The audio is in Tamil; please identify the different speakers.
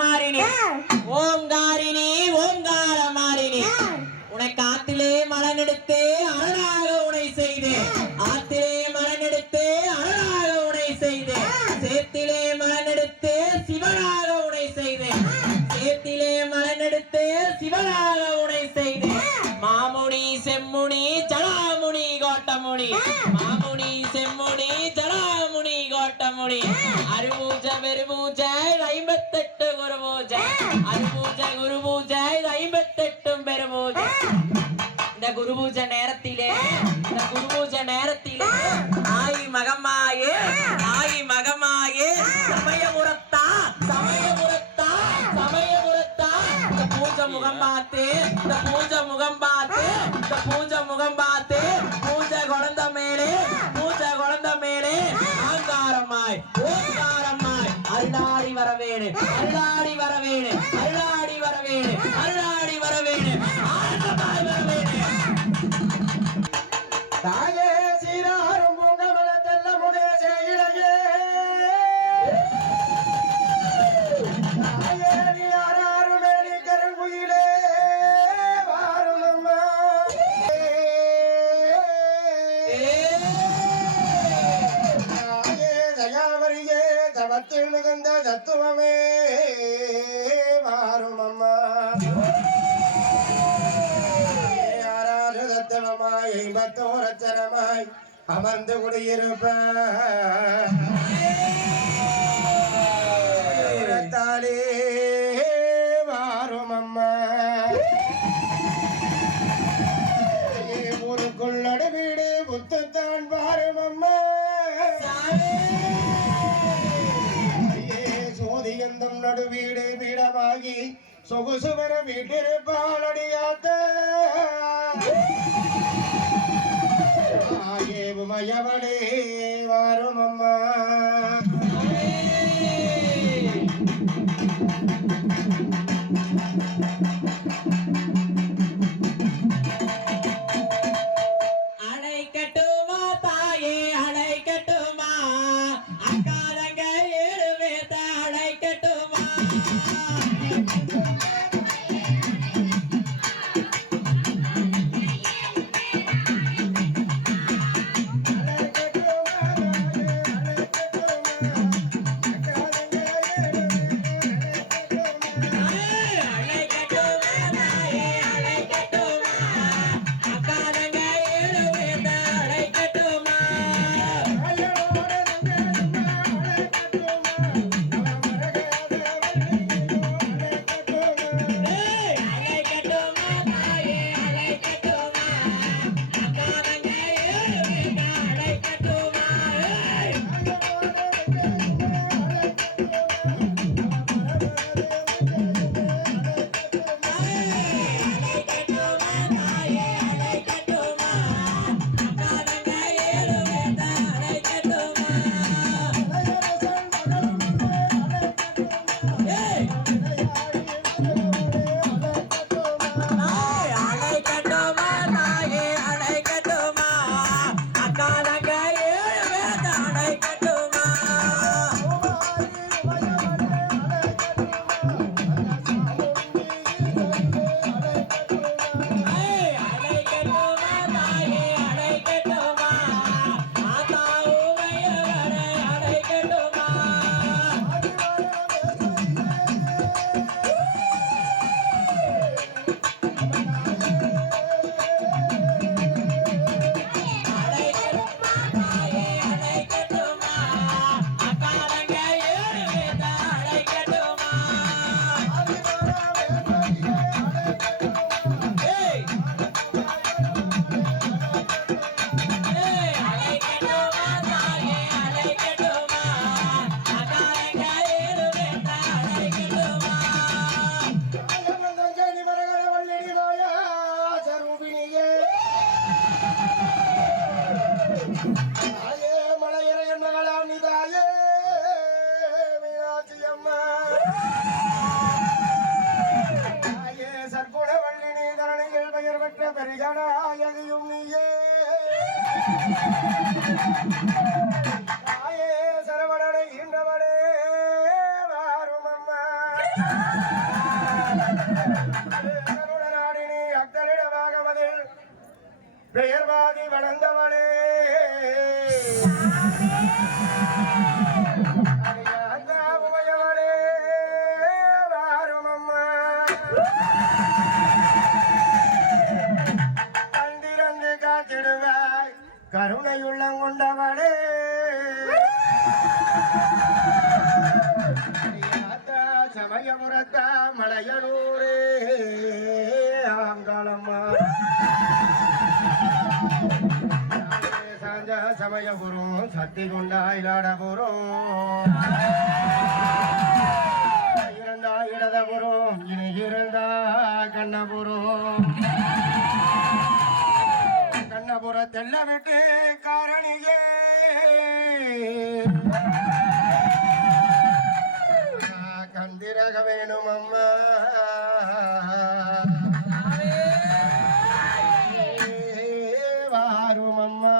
Speaker 1: மாறினி. ஓங்காரினி ஓங்கார மாறினி. உன்னை காத்திலே மலனெடுத்து அழகாக உனை செய்து. ஆத்திலே மலனெடுத்து அழகாக உனை செய்து. சேத்திலே மலனெடுத்து சிவனாக உனை செய்து. சேத்திலே மலனெடுத்து சிவனாக உனை செய்து. மாமுனி செம்முனி ஜடாமுனி கோட்டமுனி. மாமுனி செம்முனி ஜடாமுனி கோட்டமுனி. அருபூஜ பெருபூஜ ஐம்பத்தெட்டு இந்த குரு பூஜை நேரத்திலே இந்த குரு பூஜை நேரத்திலே ஆயி மகமாயே ஆயி மகமாயே சமயபுரத்தா சமயபுரத்தா சமயபுரத்தா இந்த பூஜை முகம் பார்த்து இந்த பூஜை முகம் பார்த்து இந்த பூஜை முகம் பார்த்து பூஜை குழந்த மேலே பூஜை குழந்த மேலே ஆங்காரமாய் ஓங்காரமாய் அருளாடி வரவேணு அருளாடி வரவேணு அருளாடி வரவேணு அருளாடி வரவேணு
Speaker 2: சீராரும் அம்மா தாயே தயாவரியே தவத்தில் மிகுந்த தத்துவமே மாறும் அம்மா யாராரு தத்துவமாய் ஐம்பத்தோரச்சரமாய் அமர்ந்து குடியிருப்ப. வாரும் அம்மா. ஊருக்குள் வீடு புத்தத்தான் வாரும் அம்மா. ஐயே, சோதியந்தம் நடுவீடு வீடமாகி சொகுசுவர வீட்டிருப்பாளடியாத்த உமையவளே வாரும் அம்மா
Speaker 1: Thank you.
Speaker 2: பெரியாயும் நீயே தாயே சரவணனை ஈன்றவனே வாரும் அம்மா கருட நாடினி அக்தனிடமாகமதில் பெயர்வாதி வளர்ந்தவனே அடியாத்தா உமையவனே வாரும் அம்மா கருணையுள்ளம் கொண்டவளே சமயமுறத்தா மலையனூரே ஆங்காளம்மா சாஞ்ச சமயபுரம் சக்தி கொண்டா இலாடபுரம் இருந்தா இடதபுரம் இனி இருந்தா கண்ணபுரம் தெல்ல விட்டு காரணியே. கந்திரக வேணும் அம்மா. வாரும் அம்மா.